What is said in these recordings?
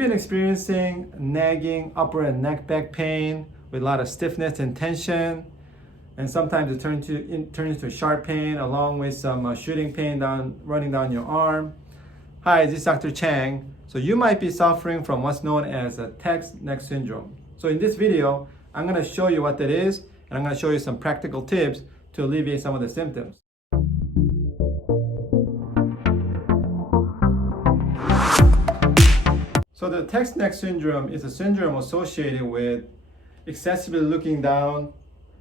been experiencing nagging upper and neck back pain with a lot of stiffness and tension, and sometimes it turns into sharp pain along with some shooting pain running down your arm. Hi, this is Dr. Chang. So you might be suffering from what's known as a text neck syndrome. So in this video, I'm going to show you what that is, and I'm going to show you some practical tips to alleviate some of the symptoms. So the text neck syndrome is a syndrome associated with excessively looking down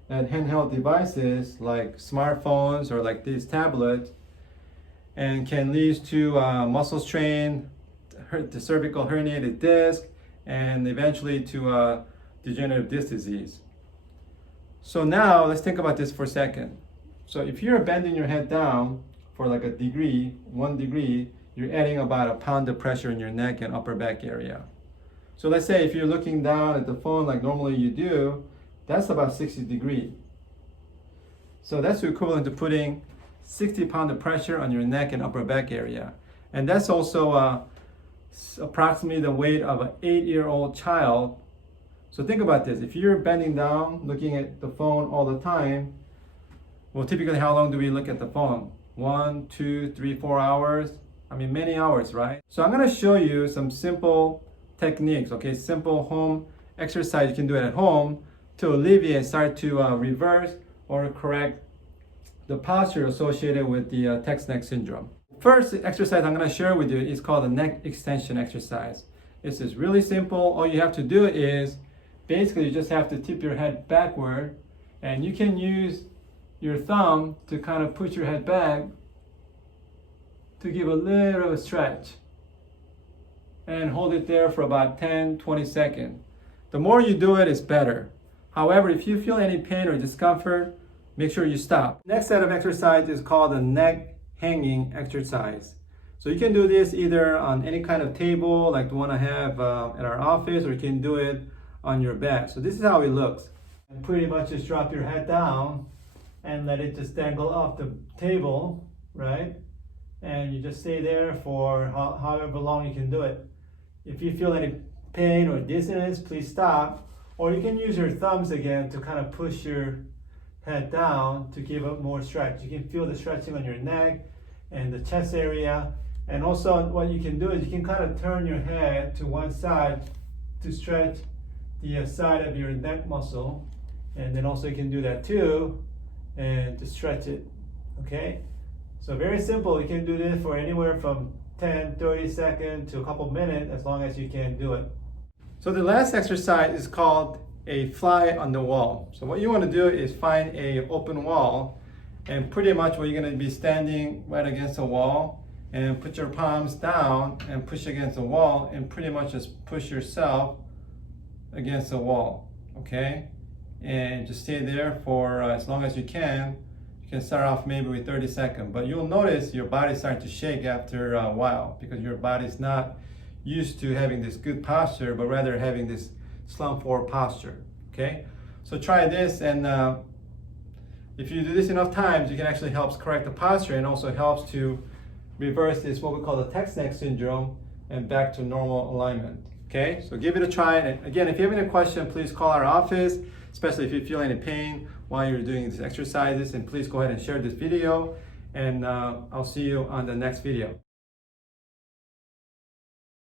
at handheld devices like smartphones or like these tablets, and can lead to muscle strain, the cervical herniated disc, and eventually to degenerative disc disease. So now let's think about this for a second. So if you're bending your head down for like 1 degree, you're adding about 1 pound of pressure in your neck and upper back area. So let's say if you're looking down at the phone like normally you do, that's about 60 degrees. So that's equivalent to putting 60 pounds of pressure on your neck and upper back area. And that's also approximately the weight of an 8-year-old child. So think about this. If you're bending down, looking at the phone all the time, well, typically how long do we look at the phone? 1, 2, 3, 4 hours? I mean, many hours, right? So I'm gonna show you some simple techniques, okay? Simple home exercise you can do it at home to alleviate and start to reverse or correct the posture associated with the text neck syndrome. First exercise I'm gonna share with you is called the neck extension exercise. This is really simple. All you have to do is basically you just have to tip your head backward, and you can use your thumb to kind of push your head back to give a little stretch, and hold it there for about 10-20 seconds. The more you do it is better. However, if you feel any pain or discomfort, make sure you stop. Next set of exercise is called the neck hanging exercise. So you can do this either on any kind of table like the one I have at our office, or you can do it on your bed. So this is how it looks. And pretty much just drop your head down and let it just dangle off the table, right? And you just stay there for however long you can do it. If you feel any pain or dizziness, please stop. Or you can use your thumbs again to kind of push your head down to give it more stretch. You can feel the stretching on your neck and the chest area. And also what you can do is you can kind of turn your head to one side to stretch the side of your neck muscle. And then also you can do that too, and to stretch it, okay? So very simple. You can do this for anywhere from 10-30 seconds to a couple minutes, as long as you can do it. So the last exercise is called a fly on the wall. So what you want to do is find a open wall, and pretty much what you're going to be standing right against the wall, and put your palms down and push against the wall, and pretty much just push yourself against the wall, okay? And just stay there for as long as you can. You can start off maybe with 30 seconds, but you'll notice your body starting to shake after a while, because your body's not used to having this good posture, but rather having this slump forward posture, okay? So try this, and if you do this enough times, you can actually help correct the posture, and also helps to reverse this, what we call the text neck syndrome, and back to normal alignment, okay? So give it a try, and again, if you have any question, please call our office, especially if you feel any pain while you're doing these exercises, and please go ahead and share this video, and I'll see you on the next video.